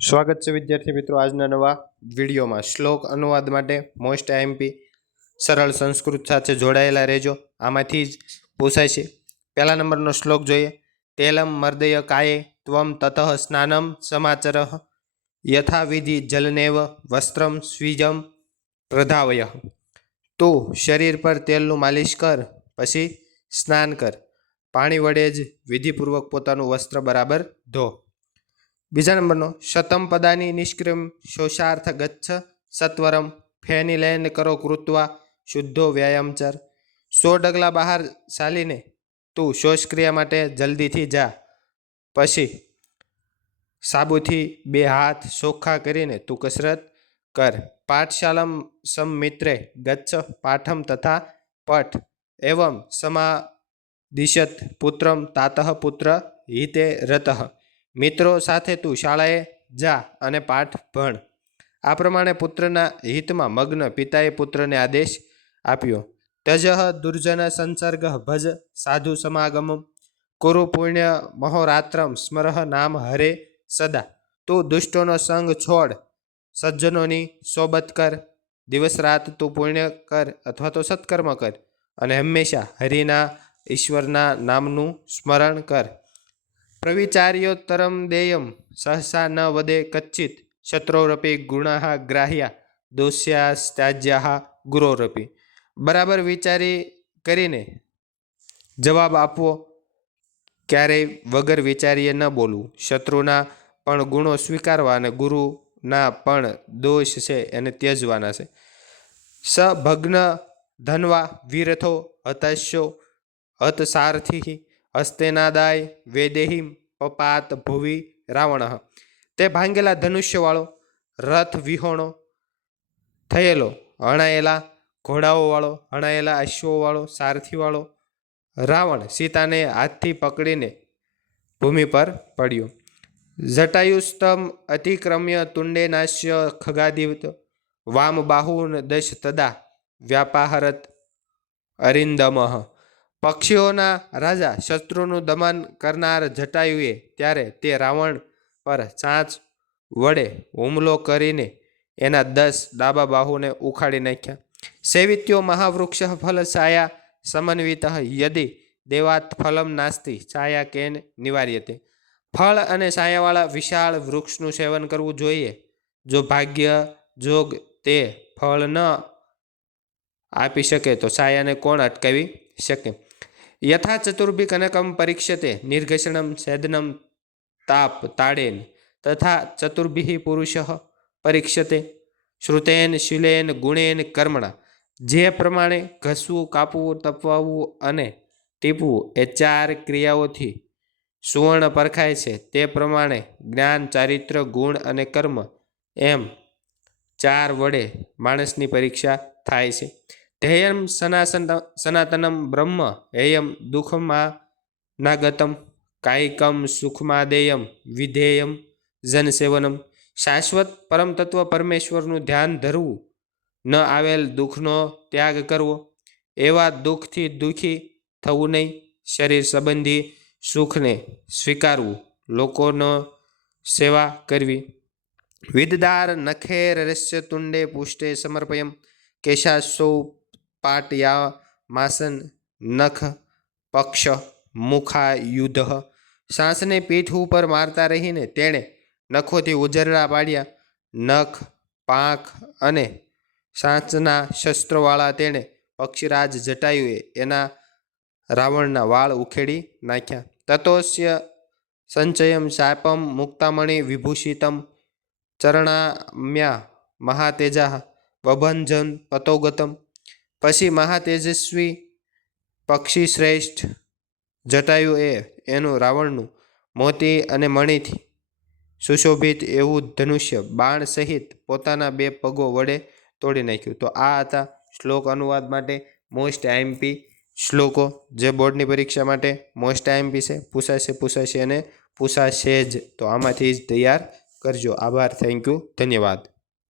સ્વાગત છે વિદ્યાર્થી મિત્રો આજના નવા વિડીયોમાં। શ્લોક અનુવાદ માટે મોસ્ટ આઈએમપી સરળ સંસ્કૃત સાથે જોડાયેલા રહેજો, આમાંથી જ પૂછાય છે। પહેલા નંબરનો શ્લોક જોઈએ। તેલમ મર્દય કાયે ત્વમ તતઃ સ્નાનમ સમાચરઃ યથાવિધિ જલનેવ વસ્ત્રમ સ્વીજમ પ્રધાવય। તું શરીર પર તેલનું માલિશ કર, પછી સ્નાન કર, પાણી વડે જ વિધિપૂર્વક પોતાનું વસ્ત્ર બરાબર ધો। બીજા નંબરનો શતમ પદાની નિષ્ક્રિયમ શોષાર્થ ગચ્છ સત્વરમ ફેનિલેન કરો કૃત્વા શુદ્ધો વ્યાયામચર। 100 ડગલા બહાર ચાલીને તું શૌચક્રિયા માટે જલ્દીથી જા, પછી સાબુથી 2 હાથ ચોખ્ખા કરીને તું કસરત કર। પાઠશાલમ સમ મિત્રે ગચ્છ પાઠમ તથા પઠ એવમ સમાદિશત પુત્રમ તાતઃ પુત્ર હિતે રતઃ। મિત્રો સાથે તું શાળાએ જા અને પાઠ ભણ। આ પ્રમાણે પુત્રના હિતમાં મગ્ન પિતાએ પુત્રને આદેશ આપ્યો। તજઃ દુર્જન સંસર્ગ ભજ સાધુ સમાગમમ કુરુ પુણ્ય મહોરાત્રમ સ્મરહ નામ હરે સદા। તું દુષ્ટોનો સંગ છોડ, સજ્જનોની સોબત કર, દિવસ રાત તું પુણ્ય કર અથવા તો સત્કર્મ કર અને હંમેશા હરિના ઈશ્વરના નામનું સ્મરણ કર। પ્રવિચાર્યોત્તરમ દેયમ સહસા ન વદે કચ્ચિત શત્રોરપી ગુણાહ ગ્રાહ્યા દોષ્યાસ્ત્યાજ્યાહ ગુરોરપી। બરાબર વિચારી કરીને જવાબ આપવો, ક્યારેય વગર વિચારીએ ન બોલવું, શત્રુના પણ ગુણો સ્વીકારવા અને ગુરુના પણ દોષ છે એને ત્યજવાના છે। સભગ્ન ધનવા વીરથો હતસ્યો હત સારથિ હસ્તેનાદાય વેદેહિમ પપાત ભુવિ રાવણ। તે ભાંગેલા ધનુષ્યવાળો, રથ વિહોણો થયેલો, હણાયેલા ઘોડાઓવાળો, હણાયેલા અશ્વોવાળો, સારથીવાળો રાવણ સીતાને હાથથી પકડીને ભૂમિ પર પડ્યો। જટાયુસ્તમ અતિક્રમ્ય તુંડે નાશ્ય ખગાદિત વામ બાહુન દશ તદા વ્યાપાહરત અરિંદમઃ। પક્ષીઓના રાજા શત્રુનું દમન કરનાર જટાયુએ ત્યારે તે રાવણ પર ચાંચ વડે હુમલો કરીને એના 10 ડાબા બાહુને ઉખાડી નાખ્યા। સૈવિત્યો મહાવૃક્ષ ફલ છાયા સમન્વિત યદિ દેવાત ફલમ નાસ્તિ છાયા કેન નિવાર્યતે। ફળ અને છાયાવાળા વિશાળ વૃક્ષનું સેવન કરવું જોઈએ, જો ભાગ્ય જોગ તે ફળ ન આપી શકે તો છાયાને કોણ અટકાવી શકે। યથા ચતુર્ભી કનકમ પરીક્ષતે નિર્ઘષણમ છેદનમ તાપ તાડેન તથા ચતુર્ભિઃ પુરુષ પરીક્ષતે શ્રુતેન શીલેન ગુણેન કર્મણા। જે પ્રમાણે ઘસવું, કાપવું, તપવાવું અને ટીપવું એ 4 ક્રિયાઓથી સુવર્ણ પરખાય છે, તે પ્રમાણે જ્ઞાન, ચારિત્ર, ગુણ અને કર્મ એમ 4 વડે માણસની પરીક્ષા થાય છે। ધ્યેયમ સનાતનમ બ્રહ્મ હેયમ દુઃખમાં નાગતમ કાયિકમ સુખમાદેયમ વિધેયમ જનસેવનમ। શાશ્વત પરમ તત્વ પરમેશ્વરનું ધ્યાન ધરવું, ન આવેલ દુઃખનો ત્યાગ કરવો, એવા દુઃખથી દુઃખી થવું નહીં, શરીર સંબંધી સુખને સ્વીકારવું, લોકોનો સેવા કરવી। વિદદાર નખેર રસ્ય તુંડે પુષ્ટે સમર્પયમ કેશાસૌ પાટયા માસન નખ પક્ષ મુખાયુધ। સાંસને પીઠ ઉપર મારતા રહીને તેણે નખોથી ઉજરડા પાડ્યા, નખ, પાંખ અને સાંચના શસ્ત્રોવાળા તેણે પક્ષીરાજ જટાયુએ એના રાવણના વાળ ઉખેડી નાખ્યા। તતોસ્ય સંચયમ શાપમ મુક્તામણિ વિભૂષિતમ ચરણામ્યા મહાતેજાહ વભંજન પતોગતમ। પછી મહાતેજસ્વી પક્ષી શ્રેષ્ઠ જટાયુએ એનું રાવણનું મોતી અને મણીથી સુશોભિત એવું ધનુષ્ય બાણ સહિત પોતાના 2 પગો વડે તોડી નાખ્યું। તો આ હતા શ્લોક અનુવાદ માટે મોસ્ટ આઈએમપી શ્લોકો, જે બોર્ડની પરીક્ષા માટે મોસ્ટ આઈએમપી છે, પૂછાશે અને પૂછાશે જ, તો આમાંથી જ તૈયાર કરજો। આભાર, થેન્ક યુ, ધન્યવાદ।